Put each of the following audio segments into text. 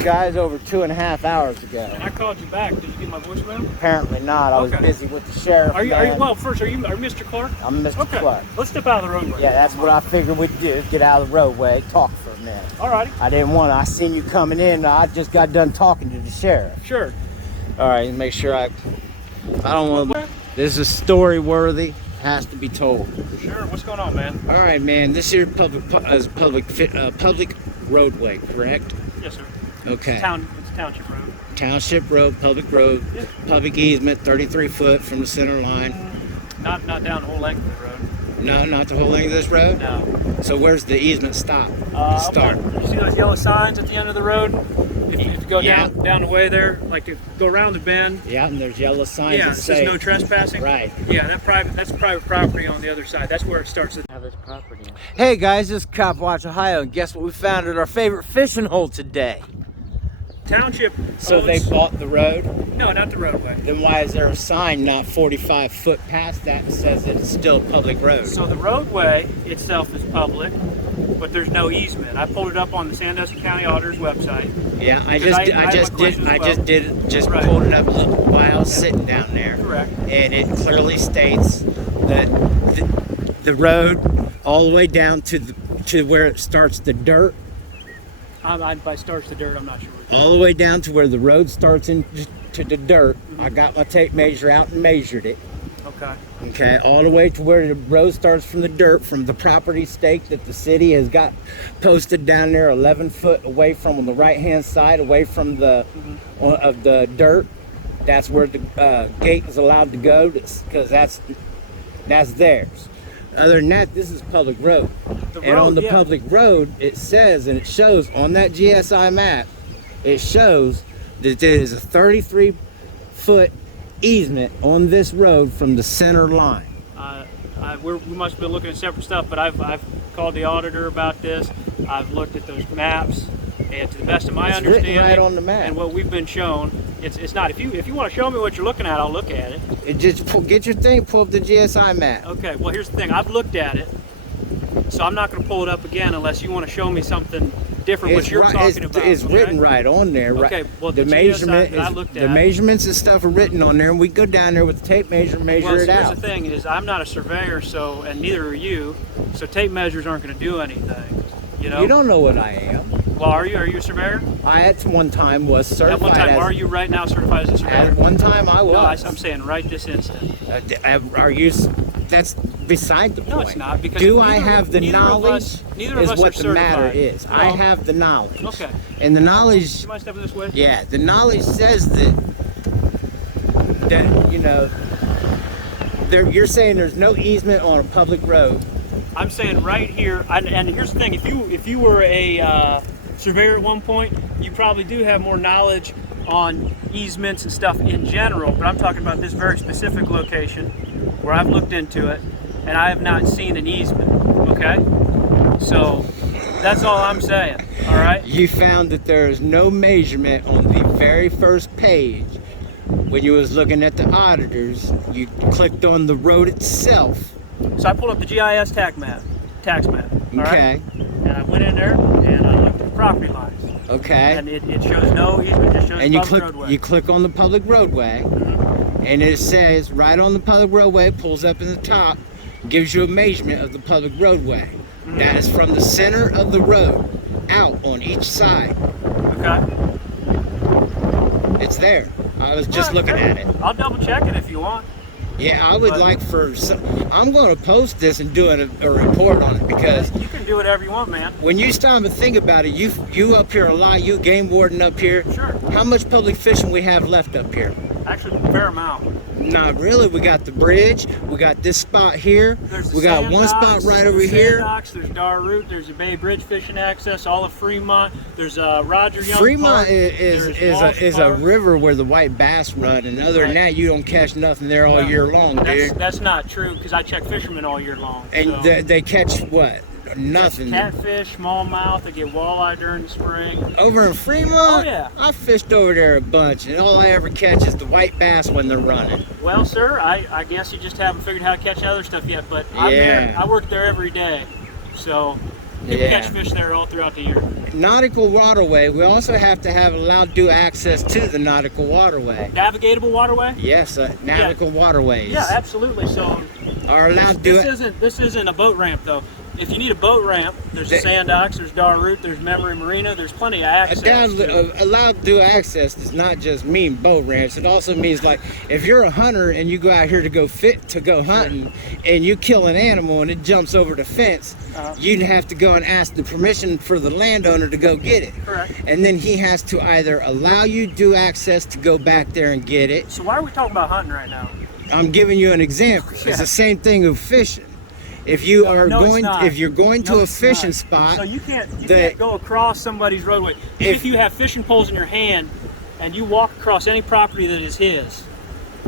you guys over 2.5 hours ago. And I called you back. Did you get my voicemail? Apparently not. I was busy with the sheriff. Are you well, first, are you Mr. Clark? I'm Mr. Clark. Let's step out of the roadway. Yeah, that's what I figured we'd do, is get out of the roadway, talk for a minute. Alrighty. I didn't want to. I seen you coming in. I just got done talking to the sheriff. Sure. All right, make sure I don't want to. This is story worthy. Has to be told. Sure. What's going on, man? All right, man. This here public roadway, correct? Yes, sir. Okay. It's township road. Township road, public road, Yeah. public easement, 33 foot from the center line. Not down the whole length of the road. No, not the whole length of this road? No. So where's the easement stop? Start. You see those yellow signs at the end of the road? If you go down the way there, like to go around the bend. Yeah, and there's yellow signs Yeah, that it says say no trespassing. Right. Yeah, that's private property on the other side. That's where it starts. Have this property. Hey guys, this is Cop Watch Ohio, and guess what we found at our favorite fishing hole today? Township. So they bought the road? No, not the roadway. Then why is there a sign not 45 foot past that that says that it's still a public road? So the roadway itself is public, but there's no easement. I pulled it up on the Sandusky County Auditor's website. Yeah, I just Right. pulled it up while I was sitting down there. Correct. And it clearly states that the road all the way down to where it starts the dirt. By starts the dirt, I'm not sure. All the way down to where the road starts into the dirt. I got my tape measure out and measured it. Okay. Okay, all the way to where the road starts from the dirt, from the property stake that the city has got posted down there 11 foot away from on the right-hand side, away from the of the dirt. That's where the gate is allowed to go, because that's theirs. Other than that, this is public road. And on the public road, it says, and it shows on that GSI map, it shows that there is a 33 foot easement on this road from the center line. We must have been looking at separate stuff, but I've called the auditor about this. I've looked at those maps, and to the best of my understanding, written right on the map. And what we've been shown, it's not. If you want to show me what you're looking at, I'll look at it. Get your thing, pull up the GSI map. Okay. Well, here's the thing. I've looked at it, so I'm not going to pull it up again unless you want to show me something different. What you're talking about. It's written right on there. Okay. Well, the measurement I looked at, the measurements and stuff are written on there, and we go down there with the tape measure and measure it out. Here's the thing: is I'm not a surveyor, so and neither are you. So tape measures aren't going to do anything. You know. You don't know what I am. Well, are you? Are you a surveyor? I at one time was certified. At one time, are you right now certified as a surveyor? At one time, I was. No, I'm saying right this instant. Are you? That's beside the point. No, it's not. Because do I have the knowledge? Neither of us is what are the matter is. No. I have the knowledge. Okay. And the knowledge. You mind stepping this way? Yeah, the knowledge says that you know. You're saying there's no easement on a public road. I'm saying right here, and here's the thing: if you were a surveyor at one point, you probably do have more knowledge on easements and stuff in general. But I'm talking about this very specific location where I've looked into it, and I have not seen an easement. Okay, so that's all I'm saying. All right. You found that there is no measurement on the very first page. When you was looking at the auditors, you clicked on the road itself. So I pulled up the GIS tax map. All okay. Right? And I went in there and I looked at the property lines. Okay. And it shows no easement, it just shows public roadway. You click on the public roadway, and it says right on the public roadway, pulls up in the top, gives you a measurement of the public roadway. That is from the center of the road out on each side. Okay. It's there. I was just looking at it. I'll double check it if you want. Yeah, I would like for I'm going to post this and do a report on it, because you can do whatever you want, man. When you stop and think about it, you up here a lot, you game warden up here. Sure. How much public fishing we have left up here? Actually, a fair amount. Not really. We got the bridge. We got this spot here. We got one spot right over here. Docks, there's Dar Route. There's a Bay Bridge fishing access. All of Fremont. There's Roger Young Fremont Park. is a river where the white bass run, and other than that, you don't catch nothing there all year long, dude. That's not true, because I check fishermen all year long. And so. they catch what? Nothing. Catfish, smallmouth. They get walleye during the spring. Over in Fremont? Oh, yeah. I fished over there a bunch, and all I ever catch is the white bass when they're running. Well, sir, I guess you just haven't figured out how to catch other stuff yet, but I'm there. I work there every day. So, People Yeah. catch fish there all throughout the year. Nautical waterway, we also have to have allowed due access to the nautical waterway. Navigatable waterway? Yes, nautical waterways Yeah, absolutely. So are allowed due. this isn't a boat ramp though. If you need a boat ramp, there's the Sand Docks, there's Darroot, there's Memory Marina, there's plenty of access. Allowed due access does not just mean boat ramps. It also means, like, if you're a hunter and you go out here to go hunting, and you kill an animal and it jumps over the fence, you'd have to go and ask the permission for the landowner to go get it. Correct. And then he has to either allow you due access to go back there and get it. So why are we talking about hunting right now? I'm giving you an example. Yeah. It's the same thing of fishing. If you are No, it's going, not. if you're going to No, a it's fishing not. spot, So you can't go across somebody's roadway. If you have fishing poles in your hand and you walk across any property that is his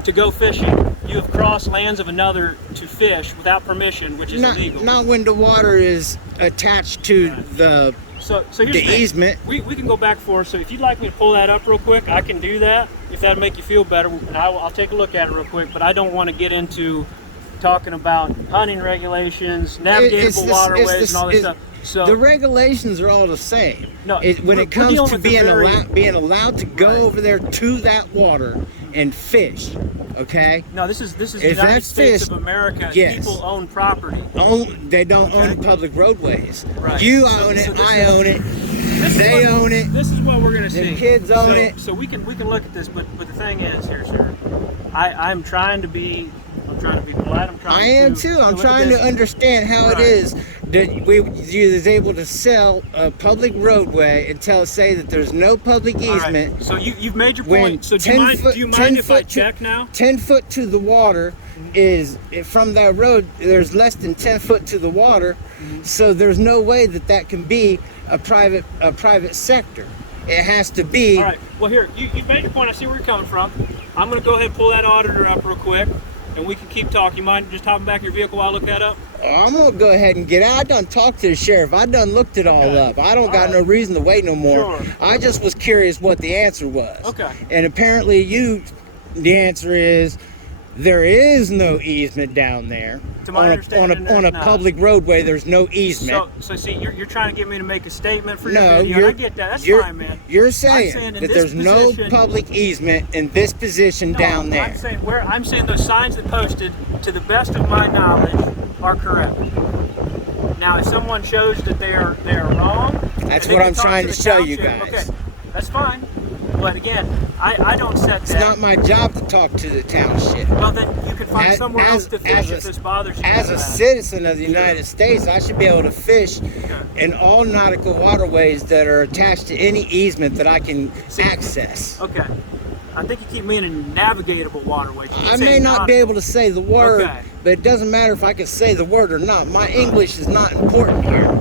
to go fishing, you have crossed lands of another to fish without permission, which is illegal. not when the water is attached to the So here's the thing. easement. We can go back and forth. So if you'd like me to pull that up real quick, I can do that. If that'll make you feel better, and I'll take a look at it real quick. But I don't want to get into talking about hunting regulations, navigatable waterways, and all this stuff. So the regulations are all the same. No, when it comes to being allowed to go Right. over there to that water and fish, okay? No, this is the If United that's States fish, of America. yes. People own property. They don't Okay. own public roadways. Right. You So- own it. so this I is- own it. They own it. This is what we're gonna see. The kids own it. So we can look at this, but the thing is here, sir. I'm trying to be polite. I am too. I'm trying to understand how it Right. is that you is able to sell a public roadway and say that there's no public All right. easement. So you've made your When point. So do 10 you mind, foot- do you 10 mind if I foot to- check now? 10 foot to the water is from that road. There's less than 10 foot to the water, so there's no way that can be a private sector. It has to be. All right. Well, here you've made your point. I see where you're coming from. I'm gonna go ahead and pull that auditor up real quick, and we can keep talking. You mind just hopping back in your vehicle while I look that up? I'm gonna go ahead and get out. I done talked to the sheriff. I done looked it all up. I don't got All no right. reason to wait no more. Sure. I just was curious what the answer was. Okay. And apparently the answer is there is no easement down there. To my understanding, on a there's not. public roadway, there's no easement. So see, you're trying to get me to make a statement for your No, video, and I get that. That's fine, man. You're I'm saying saying in that this there's no position- public easement in this position No, down there. I'm saying those signs that posted, to the best of my knowledge, are correct. Now, if someone shows that they are wrong, That's and they what can I'm talk trying the to show you township, guys. Okay, that's fine. But again, I don't set It's that. not my job to talk to the township. Well, then you can find somewhere else to fish as if this bothers you. As that a bad. citizen of the United States, I should be able to fish Okay. in all nautical waterways that are attached to any easement that I can access. Okay. I think you keep meaning navigatable waterways. You I say may not be nautical. able to say the word, Okay. but it doesn't matter if I can say the word or not. My English is not important here.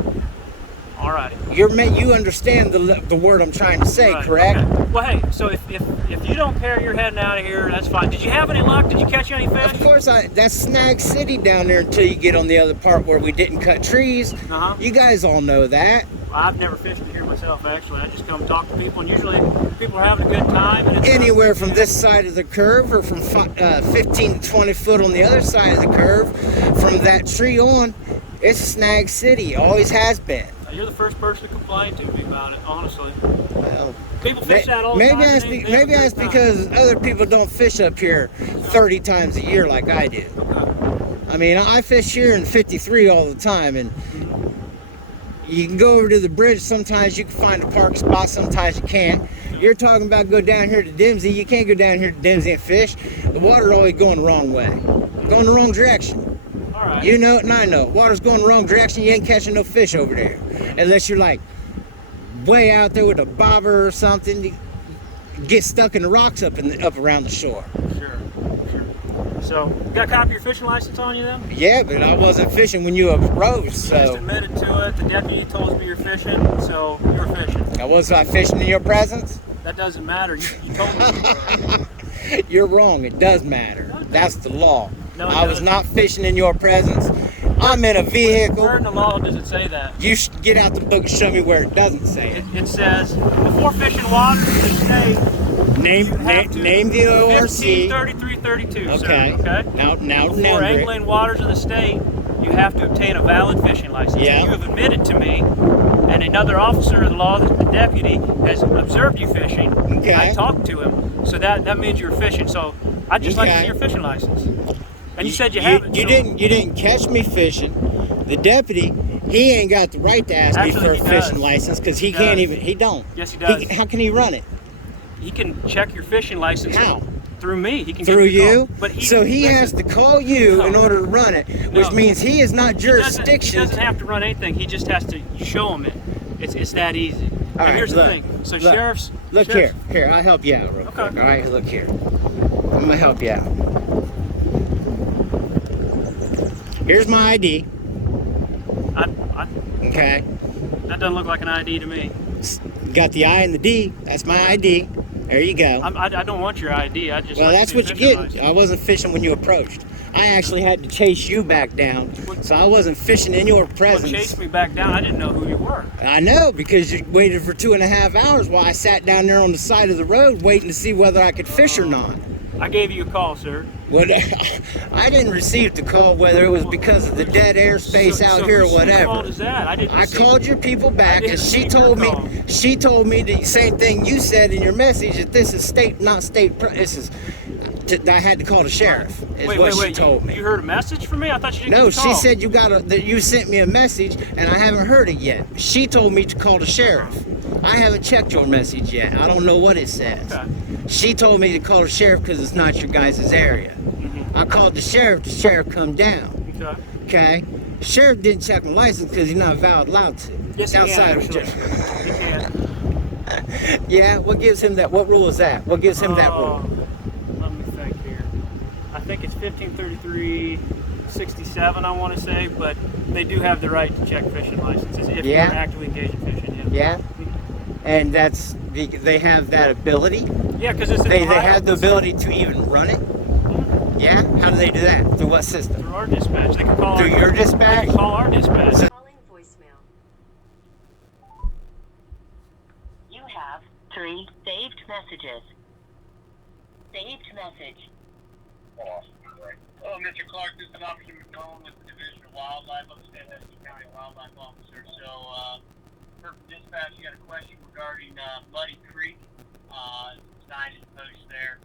All righty. You understand the word I'm trying to say, Right, correct? okay. Well, hey, so if you don't care, you're heading out of here. That's fine. Did you have any luck? Did you catch any fish? Of course, that's Snag City down there until you get on the other part where we didn't cut trees. Uh-huh. You guys all know that. I've never fished in here myself, actually. I just come talk to people, and usually people are having a good time. And it's Anywhere from this side of the curve or from 15 to 20 foot on the other side of the curve, from that tree on, it's Snag City. Always has been. You're the first person to complain to me about it, honestly. Well, People fish that all the time. maybe and they have a that's good time. because other people don't fish up here 30 times a year like I do. Okay. I mean, I fish here in 53 all the time, and you can go over to the bridge. Sometimes you can find a park spot, sometimes you can't. You're talking about go down here to Dempsey. You can't go down here to Dempsey and fish. The water always going the wrong way, going the wrong direction. All right. You know it and I know it. Water's going the wrong direction. You ain't catching no fish over there. Unless you're like way out there with a bobber or something. You get stuck in the rocks up around the shore. Sure. So, you got a copy of your fishing license on you then? Yeah, but I wasn't fishing when you arose, You just so admitted to it. The deputy told me you're fishing, so you're fishing. I was not fishing in your presence. That doesn't matter. You told me you were. You're wrong. It does matter. That's the law. No, it I was doesn't. not fishing in your presence. I'm in a Where vehicle. in the law does it say that? You should get out the book and show me where it doesn't say it. It says, before fishing waters in the state, Name the ORC. 153332, Okay. sir. Okay? Now Before remember it. angling waters in the state, you you have to obtain a valid fishing license. Yeah. You have admitted to me, and another officer of the law, the deputy, has observed you fishing. Okay. I talked to him, so that means you're fishing. So I'd just like to Okay. see your fishing license. And you said you haven't. You so didn't catch me fishing. The deputy, he ain't got the right to ask me for a Actually, he fishing does. license because he He can't does. even. He don't. Yes, he does. How can he run it? He can check your fishing license. How? Through me. He can Through give you a you? call. But So he has to call you in No. order to run it, which No. means he is not He jurisdiction. doesn't have to run anything. He just has to show him it. It's that easy. All and right, here's look, the thing. So look, sheriffs. Look sheriffs, here. I'll help you out real Okay. quick. All right, look here. I'm gonna help you out. Here's my ID. Okay. That doesn't look like an ID to me. Got the I and the D. That's my ID. There you go. I don't want your ID. I just. Well, like that's to see what you a get. fishing license. I wasn't fishing when you approached. I actually had to chase you back down, so I wasn't fishing in your Well, presence. chase me back down. I didn't know who you were. I know, because you waited for 2.5 hours while I sat down there on the side of the road waiting to see whether I could fish or not. I gave you a call, sir. What, I didn't receive the call whether it was because of the dead airspace out here or Whose whatever. fault is that? I didn't. I called your people back, didn't and she receive your told me call. the same thing you said in your message, that this is not state. This is. I had to call the sheriff. Is what she told me. You heard a message from me? I thought you didn't. No, get the she call. said that you sent me a message, and I haven't heard it yet. She told me to call the sheriff. I haven't checked your message yet. I don't know what it says. Okay. She told me to call the sheriff because it's not your guys' area. I called the sheriff come down. Okay. Okay? The sheriff didn't check my license because he's not allowed to. Yes, he outside can, of actually. He can. Yeah, what gives him that? What rule is that? What gives him that rule? Let me think here. I think it's 1533-67, I want to say, but they do have the right to check fishing licenses if Yeah. you're actively engaged in fishing. Yeah? And they have that ability? Yeah, because it's in They Ohio. have the ability to even run it? Yeah? How do they do that? Through what system? Through our dispatch. They can call Through your dispatch? They can call our dispatch. Calling voicemail. You have 3 saved messages. Saved message. Hello, Mr. Clark. This is Officer McCollum with the Division of Wildlife. I'm the State County Wildlife Officer. So, for dispatch, you got a question regarding Muddy Creek. Sign is posted there.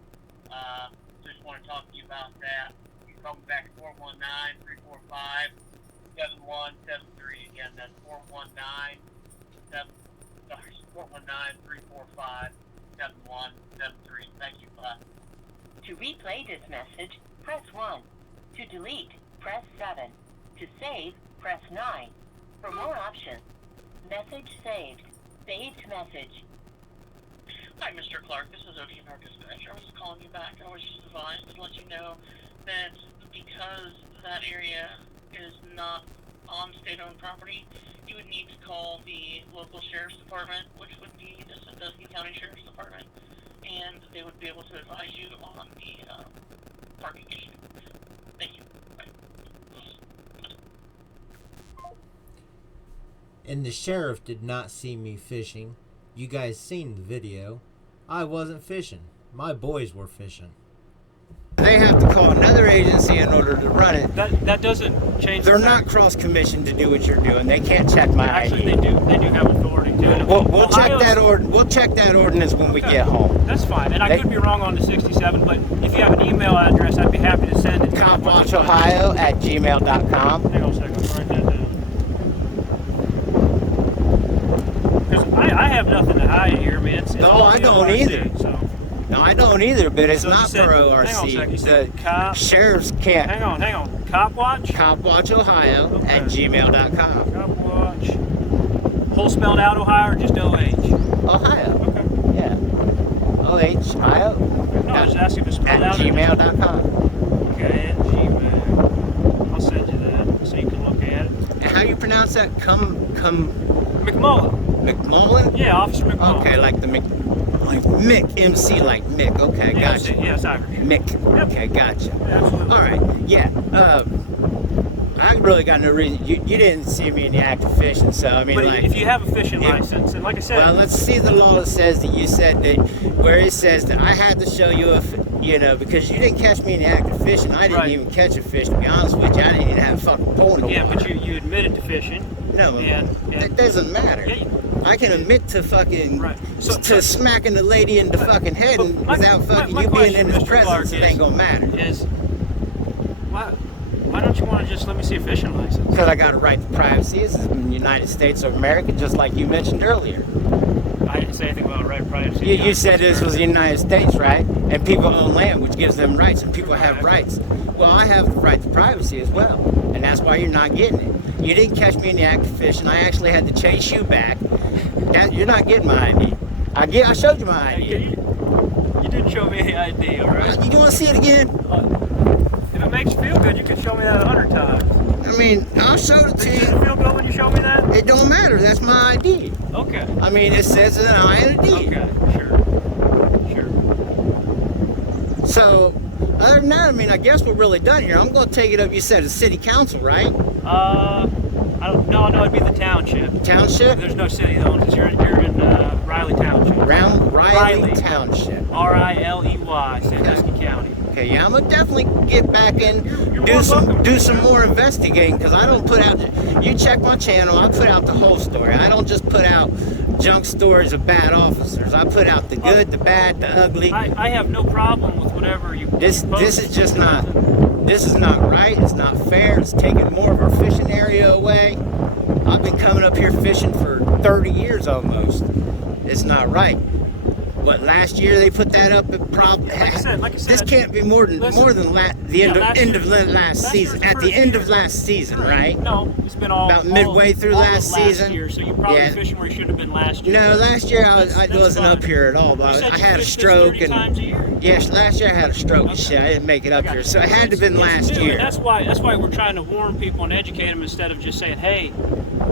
Just want to talk to you about that. You can call me back at 419-345-7173. Again, that's 419-345-7173. Thank you. Bye. To replay this message, press 1. To delete, press 7. To save, press 9. For more options, message saved. Saved message. Hi, Mr. Clark. This is ODNR Dispatch. I was just calling you back. I was just advised to let you know that because that area is not on state-owned property, you would need to call the local sheriff's department, which would be the Sandusky County Sheriff's Department, and they would be able to advise you on the parking issue. Thank you. Bye. And the sheriff did not see me fishing. You guys seen the video. I wasn't fishing. My boys were fishing. They have to call another agency in order to run it. That doesn't change. They're the not fact- cross-commissioned to do what you're doing. They can't check my Actually, ID. they do have authority to. We'll check that We'll check that ordinance when we Okay. get home. That's fine, and I They- could be wrong on the 67, but if you have an email address, I'd be happy to send it. CopWatchOhio@gmail.com. Hang on a second, I'll write that down. Because I have nothing to hide here, man. It's No, all I don't PORC, either. So. No, I don't either, but it's So you not said- for hang on a ORC. second, you The said cop- sheriffs can't. Hang on. Cop Watch? CopWatchOhio@gmail.com. Cop Watch. Whole spelled out Ohio or just OH? Ohio. Okay. Yeah. OHIO. No, I was just asking if it's At spelled out. gmail.com. Okay, at Gmail. I'll send you that so you can look at it. And how do you pronounce that? McMullen. McMullen? Yeah, Officer McMullen. Okay, like Mick, MC like Mick. Okay, Yeah, gotcha. yeah, it's Irish. Mick. Yep. Okay, gotcha. Absolutely. All right. Yeah. I really got no reason. You didn't see me in the act of fishing, so I mean, But like, if you have a fishing license, and like I said, well, let's see the law that says that you said that, where it says that I had to show you because you didn't catch me in the act of fishing. I didn't Right. even catch a fish, to be honest with you. I didn't even have a fucking pole in the yeah, water. but you admitted to fishing. No, and that doesn't matter. Yeah, I can admit to fucking Right. to smacking the lady in the fucking head, but and my- without fucking my you being question, in his Mr. presence, Clark, it ain't gonna matter. is why don't you want to just let me see a fishing license? Because I got a right to privacy. This is in the United States of America, just like you mentioned earlier. I didn't say anything about right privacy. You said this was the United States, right? And people own land, which gives them rights, and people have rights. Well, I have the right to privacy as well, and that's why you're not getting it. You didn't catch me in the act of fishing. I actually had to chase you back. You're not getting my ID. I showed you my ID. You didn't show me any ID, all right? You want to see it again? If it makes you feel good, you can show me that 100 times. I mean, I'll show it to Does it you. feel good when you show me that? It don't matter. That's my ID. Okay. I mean, it says an I and a D. Okay, sure. So, other than that, I mean, I guess we're really done here. I'm going to take it up. You said it's city council, right? I don't. No, it'd be the township. Township? There's no city that owns it. You're in Riley Township. Riley Township. Riley, Sandusky County. Okay, yeah, I'm gonna definitely get back in, You're do more some welcome. more investigating, because I don't put out. You check my channel, I put out the whole story. I don't just put out junk stories of bad officers. I put out the good, the bad, the ugly. I have no problem with whatever you This post. is just not. This is not right. It's not fair. It's taking more of our fishing area away. I've been coming up here fishing for 30 years almost. It's not right. What, last year they put that up at probably. Like I said, this can't be more than listen, the end of last season. At the end of last season, right? No, it's been all About midway through all last of season? year, so you're probably Yeah. fishing where you should have been last year. No, last year I That's wasn't fine. up here at all. You But said I you had a fished this stroke 30 and times a year. yes, last year I had a stroke and shit. I didn't make it up here, so it had to have been last It's new, year. and that's why we're trying to warn people and educate them instead of just saying, "Hey,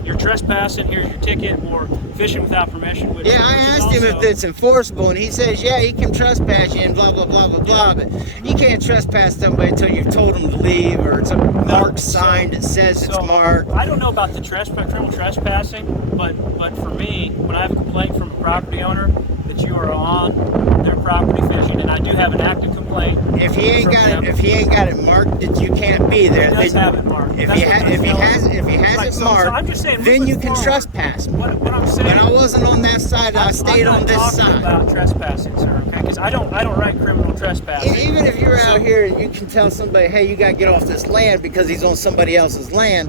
you're trespassing. Here's your ticket," or fishing without permission. Which, Yeah, I which is asked him if also- it's enforceable, and he says, yeah, he can trespass you and blah, blah, blah, blah, blah, but you can't trespass somebody until you've told them to leave, or it's a marked sign that says it's marked. I don't know about the criminal trespassing, but for me, when I have a complaint from a property owner that you are on their property fishing, and I do have an active complaint. If he ain't from got them, it, if he ain't got it marked that you can't be there, He does then have it marked. if That's he what has they tell it so marked, I'm just saying, then moving you can forward, trespass me. What I'm saying. But I wasn't on that side. I stayed on this I'm not talking side. about trespassing, sir. Okay, because I don't write criminal trespassing. Even if you're out So- here and you can tell somebody, hey, you got to get off this land because he's on somebody else's land,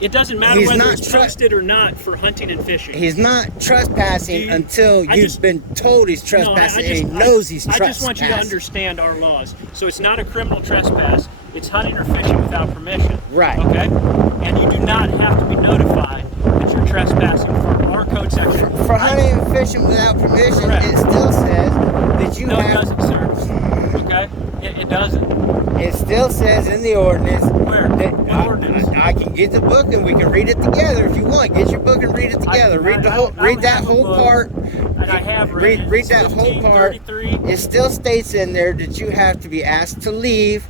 It doesn't matter He's whether not it's posted or not for hunting and fishing. he's not trespassing until I you've just- been told he's trespassing and he knows he's I trespassing. just want you to understand our laws. So it's not a criminal trespass. It's hunting or fishing without permission. Right. Okay? And you do not have to be notified that you're trespassing for our code section. For hunting and fishing without permission, Correct. it still says that you No, it have. doesn't, sir. Okay? It doesn't. It still says in the ordinance. Where? That What ordinance? I can get the book and we can read it together if you want. Get your book and read it together. Read that whole part. And I have read it. Read that whole part. 1733. It still states in there that you have to be asked to leave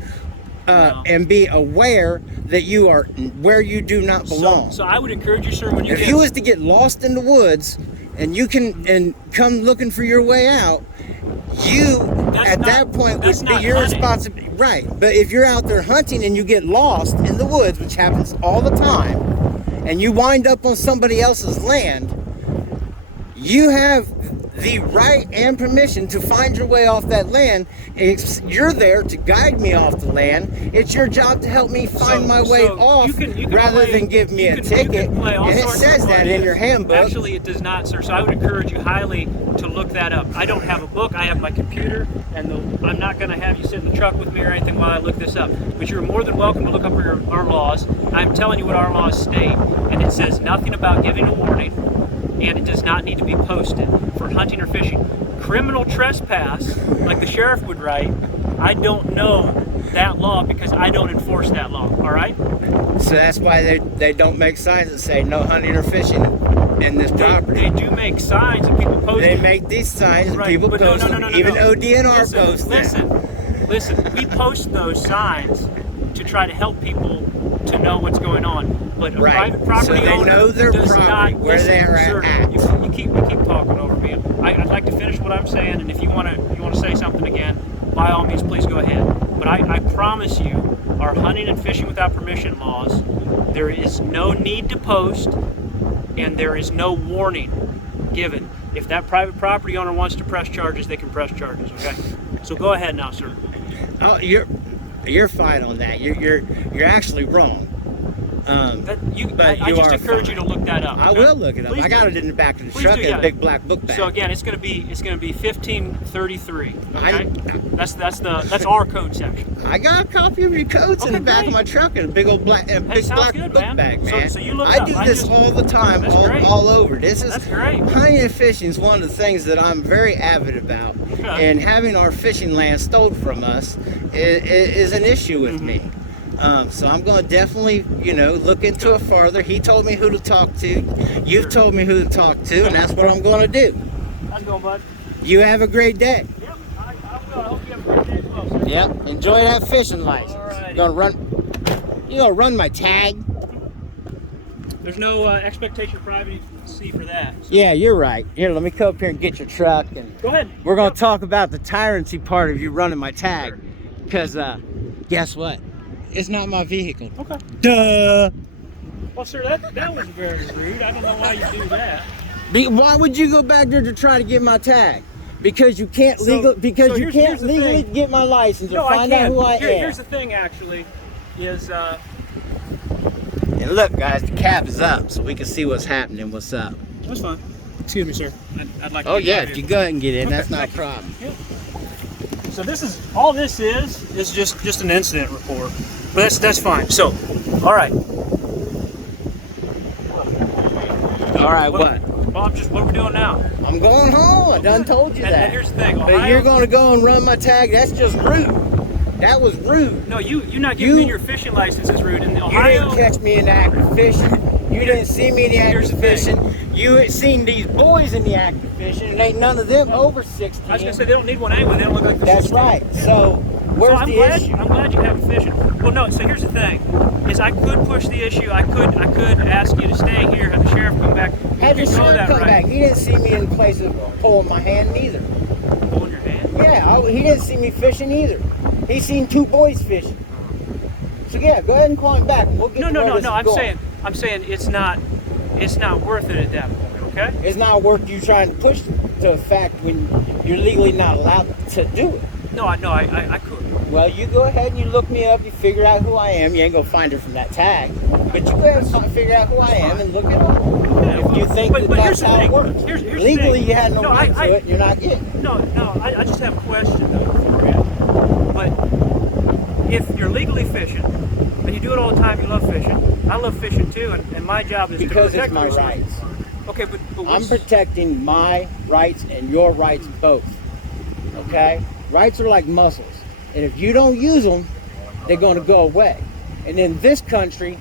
and be aware that you are where you do not belong. So I would encourage you, sir, when you If get you was to get lost in the woods and you can and come looking for your way out, that point would be your responsibility. Right. But if you're out there hunting and you get lost in the woods, which happens all the time, and you wind up on somebody else's land, you have the right and permission to find your way off that land. You're there to guide me off the land. It's your job to help me find my way off you can rather play- than give me you a can- ticket. You can play all And it sorts says of that in ideas. your handbook. Actually, it does not, sir. So I would encourage you highly to look that up. I don't have a book. I have my computer, and I'm not going to have you sit in the truck with me or anything while I look this up. But you're more than welcome to look up our laws. I'm telling you what our laws state, and it says nothing about giving a warning, and it does not need to be posted for hunting or fishing. Criminal trespass, like the sheriff would write, I don't know that law because I don't enforce that law, all right? So that's why they don't make signs that say no hunting or fishing in this property. They do make signs and people post They them. make these signs and Right, people but post them. Even ODNR posts them. Listen, we post those signs to try to help people to know what's going on. But a Right. private property So they owner know their does property, not where listen, they're sir, at. You keep talking over me. I'd like to finish what I'm saying, and if you want to say something again, by all means, please go ahead. But I promise you, our hunting and fishing without permission laws, there is no need to post, and there is no warning given. If that private property owner wants to press charges, they can press charges. Okay. So go ahead now, sir. Oh, you're fine on that. You're actually wrong. But I you just are encourage you fine. to look that up. I okay? will look it up. Please I got do. it in the back of the Please truck do, in yeah. a big black book bag. So again, it's gonna be 1533. I- Okay? That's our code section. I got a copy of your codes in the Okay, back great. of my truck in a big old black, That sounds black good, book man. bag, So- man. so you look it I up. do I this just- all the time, That's great. all over. This is That's great. hunting and fishing is one of the things that I'm very avid about, Okay. and having our fishing land stolen from us is an issue with Mm-hmm. me. So I'm going to definitely, look into it further. He told me who to talk to. You've told me who to talk to, and that's what I'm going to do. How's it going, bud? You have a great day. Yep, I will. I hope you have a great day as well, sir. Yep. Enjoy that fishing license. Alrighty. You gonna run my tag? There's no expectation of privacy for that. So. Yeah, you're right. Here, let me come up here and get your truck, and Go ahead. we're gonna Yep. talk about the tyranny part of you running my tag. Because, guess what? It's not my vehicle. Okay. Duh. Well, sir, that was very rude. I don't know why you do that. Why would you go back there to try to get my tag? Because you can't So- legally so here's the legally thing. get my license or No, I find out can't. who I am. Here's the thing, actually, is And look, guys, the cap is up, so we can see what's happening. What's up? that's fine. Excuse me, sir. I'd like to. Oh get yeah, out of if here. you go ahead and get in, Okay, that's not a thank you. problem. Yep. So this is all this is just an incident report, but that's fine. So, all right. All right, what? Well, what are we doing now? I'm going home. I done told you And that. here's the thing, But Ohio- you're gonna go and run my tag. That's just rude. That was rude. No, you not giving me You- your fishing license is rude. In You Ohio, didn't catch me in the act of fishing. You didn't see me in the act Here's of the thing. fishing. You had seen these boys in the act of fishing, and ain't none of them over 16. I was gonna say they don't need one anyway. They don't look like they're That's 16. right. So where's So I'm the glad issue? I'm glad you haven't fishing. Well, no. So here's the thing: is I could push the issue. I could ask you to stay here, have the sheriff come back. Had the You know sheriff that, come right? back. He didn't see me in places pulling my hand neither. Holding your hand. Yeah, he didn't see me fishing either. He seen two boys fishing. So yeah, go ahead and call him back. And we'll get No, to no, where no, this no. is going. I'm saying it's not worth it at that point. Okay. It's not worth you trying to push to a fact when you're legally not allowed to do it. No, I could. Well, you go ahead and you look me up, you figure out who I am. You ain't gonna find it from that tag, but you go ahead and figure out who I am and look it up. If you think but that here's that's the how it thing. works. Here's the Legally, thing. you had no No, right to it. You're not getting it. No, I just have a question though for you. But if you're legally fishing and you do it all the time, you love fishing. I love fishing too, and my job is Because to protect it's my the resources. rights. Okay, but I'm what's, protecting my rights and your rights both. Okay? Rights are like muscles. And if you don't use them, they're going to go away. And in this country,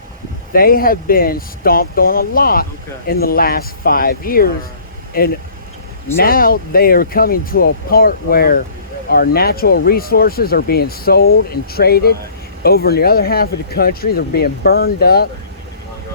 they have been stomped on a lot Okay. in the last 5 years. Alright. And now they are coming to a part where our natural resources are being sold and traded. Over in the other half of the country, they're being burned up.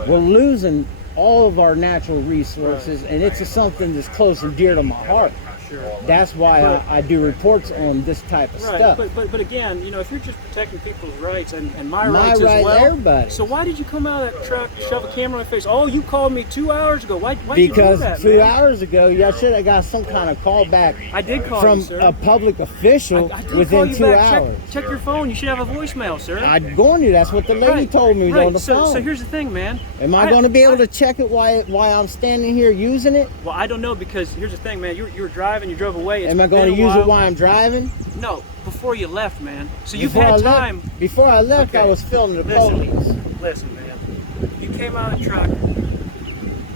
We're losing all of our natural resources, and it's something that's close and dear to my heart. sure. That's why I do reports on this type of Right, stuff. but again, if you're just protecting people's rights and my My rights right, as well. everybody. So why did you come out of that truck, shove a camera in my face? Oh, you called me 2 hours ago. Why you do Because that, 2 man? hours ago, y'all should have got some kind of call back I did call from you, sir. a public official I did call within you 2 back. hours. Check your phone. You should have a voicemail, sir. I'd go on you. That's what the lady Right, told me right. on the phone. So here's the thing, man. Am I going to be able to check it why I'm standing here using it? Well, I don't know, because here's the thing, man. You were driving. You drove away. It's Am I going been to a use it while. while I'm driving? No, before you left, man. So you've Before had I left- time. Before I left, Okay. I was filming the Listen. police. Listen, man. You came out of the truck,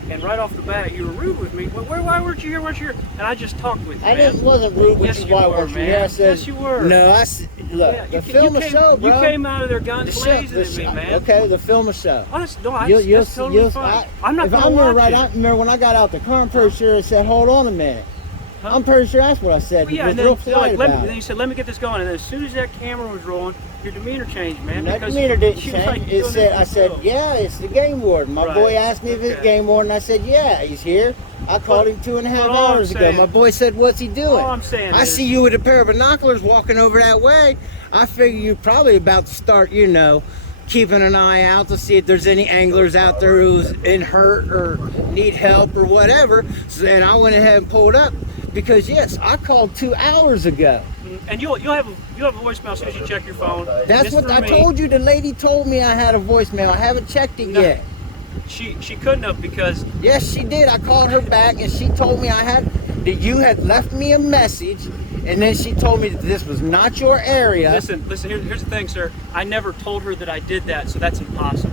and right off the bat, you were rude with me. Why weren't you here? Weren't you here? And I just talked with you, I man. wasn't rude, which Yes, is you why I were, wasn't man. here. I said, Yes, you were. No, look, Yeah, the film a came, show, bro. You came out of there guns The show, blazing the at me, show. man. Okay, the film a show. Oh, that's totally fine. I'm not if gonna I remember watch right, it. I remember when I got out the car, I'm pretty sure it said, hold on a minute. I'm pretty sure that's what I said. Well, yeah, was and then, real like, polite about then it. you said, let me get this going. And then as soon as that camera was rolling, your demeanor changed, man. That because demeanor didn't you was, change. like, It doing said, this I said, yourself. yeah, it's the game warden. My Right. boy asked me if it's Okay. game warden. I said, yeah, he's here. I called him 2.5 but all I'm hours ago. saying- My boy said, what's he doing? All I'm saying I is- see you with a pair of binoculars walking over that way. I figure you're probably about to start, you know, keeping an eye out to see if there's any anglers out there who's in hurt or need help or whatever. So then I went ahead and pulled up because yes, I called 2 hours ago. And you'll have a voicemail as soon as you check your phone. That's This what for I me, told you. The lady told me I had a voicemail. I haven't checked it No. yet. She couldn't have because Yes, she did. I called her back and she told me that you had left me a message, and then she told me that this was not your area. listen. Here's the thing, sir. I never told her that I did that, so that's impossible.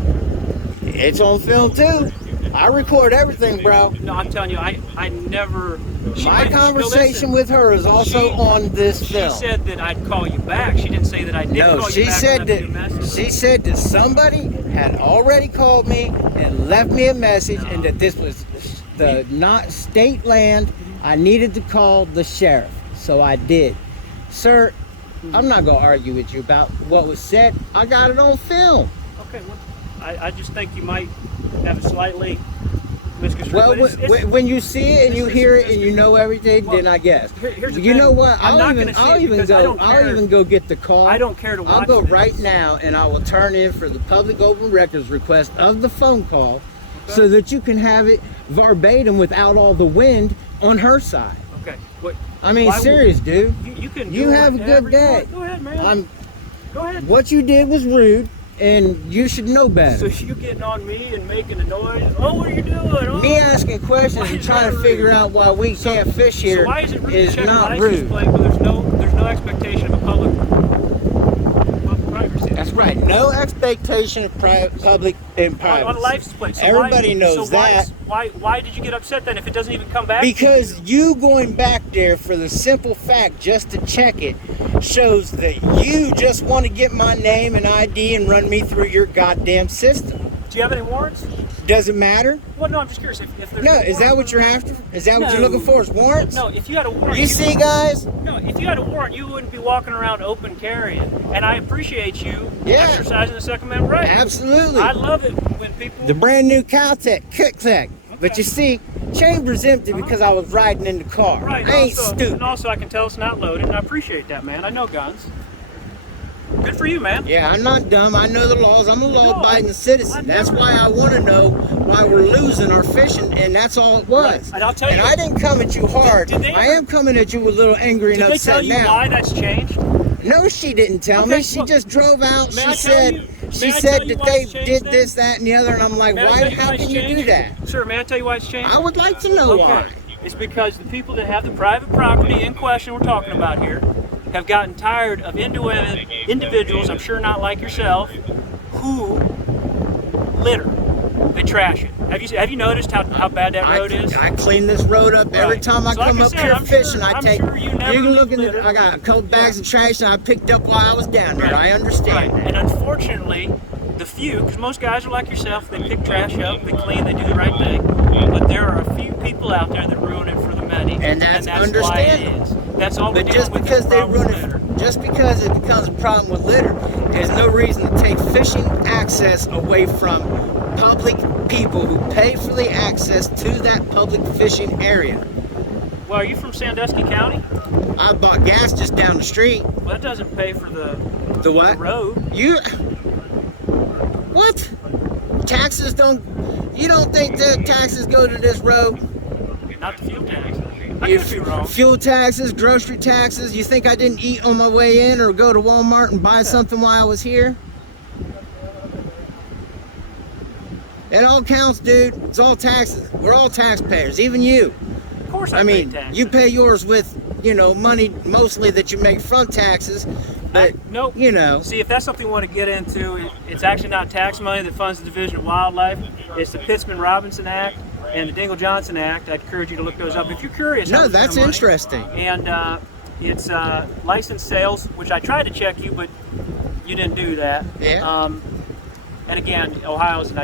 It's on film too. I record everything, bro. No, I'm telling you, I never. My conversation with her is also on this film. She said that I'd call you back. She didn't say that I did No, call she you back. said and left you a message. she said that somebody had already called me and left me a message, and that this was the not state land. I needed to call the sheriff, so I did. Sir, I'm not gonna argue with you about what was said. I got it on film. Okay, well, I just think you might have a slightly misconstrued. Well, but it's- when you see it and you it's- hear it it's- and you know everything, well, then I guess. here's the You thing. know what? I'm not gonna see I'll it even because I don't I'll care. even go get the call. I don't care to I'll watch go this. right now and I will turn in for the public open records request of the phone call, so that you can have it verbatim without all the wind on her side. Okay. What? I mean, why serious, dude. You can. You do have a whatever good you day. want. Go ahead, man. Go ahead. What you did was rude, and you should know So better. you getting on me and making a noise? Oh, what are you doing? Oh. Me asking questions Why and is trying to that figure rude? out why we can't fish So here why is it rude to is check a not license rude. plate, but there's no expectation of a public privacy? That's right. No expectation of public and privacy. On a license plate. So Everybody why, knows so that. Why did you get upset then if it doesn't even come back? Because to you? you going back there for the simple fact just to check it shows that you just want to get my name and ID and run me through your goddamn system. Do you have any warrants? Does it matter? Well, no, I'm just curious. If there's No, no is that what warrant- you're after? Is that what you're No. looking for? Is warrants? No, if you had a warrant. You see, guys? No, if you had a warrant, you wouldn't be walking around open carrying. And I appreciate you Yeah. exercising the Second Amendment right. Absolutely. I love it when people. The brand new Caltech Kick-Tech. But you see, chamber's empty because I was riding in the car. Right. I ain't also, stupid. And also, I can tell it's not loaded, and I appreciate that, man. I know guns. Good for you, man. Yeah, I'm not dumb. I know the laws. I'm a law-abiding I citizen. That's never- why I want to know why we're losing our fishing, and that's all it was. Right. And I'll tell you- I didn't come at you hard. Did they I ever- am coming at you a little angry and Did they upset tell you now. why that's changed? No, she didn't tell Okay, me. She well, just drove out. may She I tell said you- she may I said tell you that why they it's changed did then? this, that, and the other, and I'm like, May I why? tell you How why it's can you do changed? that? Sir, may I tell you why it's changed? I would like to know why. It's because the people that have the private property in question we're talking about here have gotten tired of individuals, I'm sure not like yourself, who litter. They trash it. Have you noticed how bad that road is? I clean this road up every Right. time I So like come I up said, here I'm fishing. sure- I I'm take. sure you never can look in litter. I got a couple bags of trash that I picked up while I was down there. I understand. Right. And unfortunately, the few, because most guys are like yourself, they pick trash up, they clean, they do the right thing. But there are a few people out there that ruin it for the many. And that's why it understandable. is. That's all we're But just dealing with because is the they problem run with litter. it, just because it becomes a problem with litter, there's no reason to take fishing access away from public people who pay for the access to that public fishing area. Well, are you from Sandusky County? I bought gas just down the street. Well, that doesn't pay for the The what? road. You what? Taxes don't. You don't think that taxes go to this road? Not the fuel tax. I You could be wrong. Fuel taxes, grocery taxes. You think I didn't eat on my way in or go to Walmart and buy something while I was here? It all counts, dude. It's all taxes. We're all taxpayers, even you. Of course I I mean, pay taxes. you pay yours with, money mostly that you make from taxes, but Nope. See, if that's something you want to get into, it's actually not tax money that funds the Division of Wildlife. It's the Pittsman-Robinson Act and the Dingle-Johnson Act. I'd encourage you to look those up if you're curious. how no, to spend that's money. interesting. And it's licensed sales, which I tried to check you, but you didn't do that. Yeah. And again, Ohio is an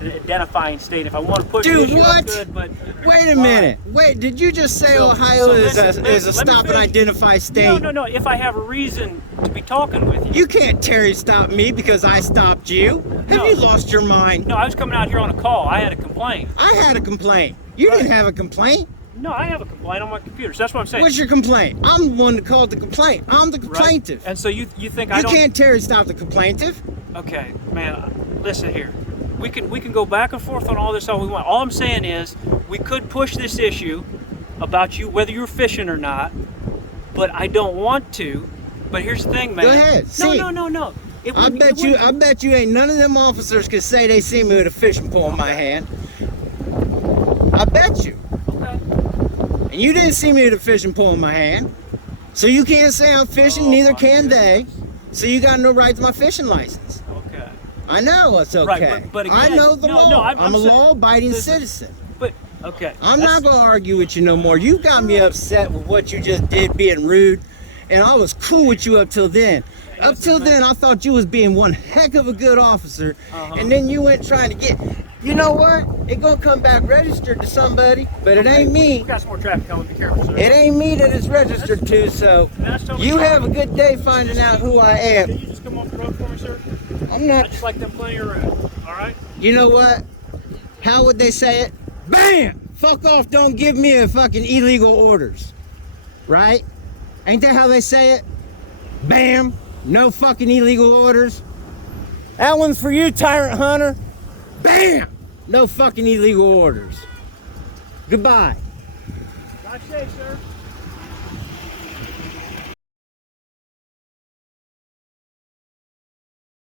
an identifying state. If I want to push Dude, the issue, what? I'm good, but Wait a minute. Wait, did you just say So- Ohio so is listen, a let me stop and finish. identify state? No. If I have a reason to be talking with you. You can't Terry stop me because I stopped you. Have No. you lost your mind? No, I was coming out here on a call. I had a complaint. I had a complaint. You Right. didn't have a complaint. No, I have a complaint on my computer. So that's what I'm saying. What's your complaint? I'm the one that called the complaint. I'm the Right? plaintiff. And so you think I You don't? can't Terry stop the complaintiff. Okay, man. Listen here. We can go back and forth on all this all we want. All I'm saying is we could push this issue about you whether you're fishing or not, but I don't want to. But here's the thing, man. Go ahead, No, see. no. It I wouldn't- bet it you. wouldn't- I bet you ain't none of them officers could say they see me with a fishing pole in my hand. I bet you. Okay. And you didn't see me with a fishing pole in my hand, so you can't say I'm fishing. Oh, neither my can they. goodness. So you got no right to my fishing license. Okay. I know it's okay. Right, but I again, know the no, law. no, I'm a saying- law-abiding listen, citizen. But okay. I'm that's- not gonna argue with you no more. You got me upset with what you just did, being rude, and I was cool with you up till then. Up till then, I thought you was being one heck of a good officer, and then you went trying to get. You know what? It gonna come back registered to somebody, but it ain't We me. got some more traffic coming. Be careful, sir. It ain't me that it's registered to. So That's totally you fine. have a good day finding out who I Can am. you just come off the road for me, sir? I'm I not. just like them plenty of room. All right. You know what? How would they say it? Bam! Fuck off, don't give me a fucking illegal orders. Right? Ain't that how they say it? Bam! No fucking illegal orders. That one's for you, Tyrant Hunter. Bam! No fucking illegal orders. Goodbye. Drive safe, sir.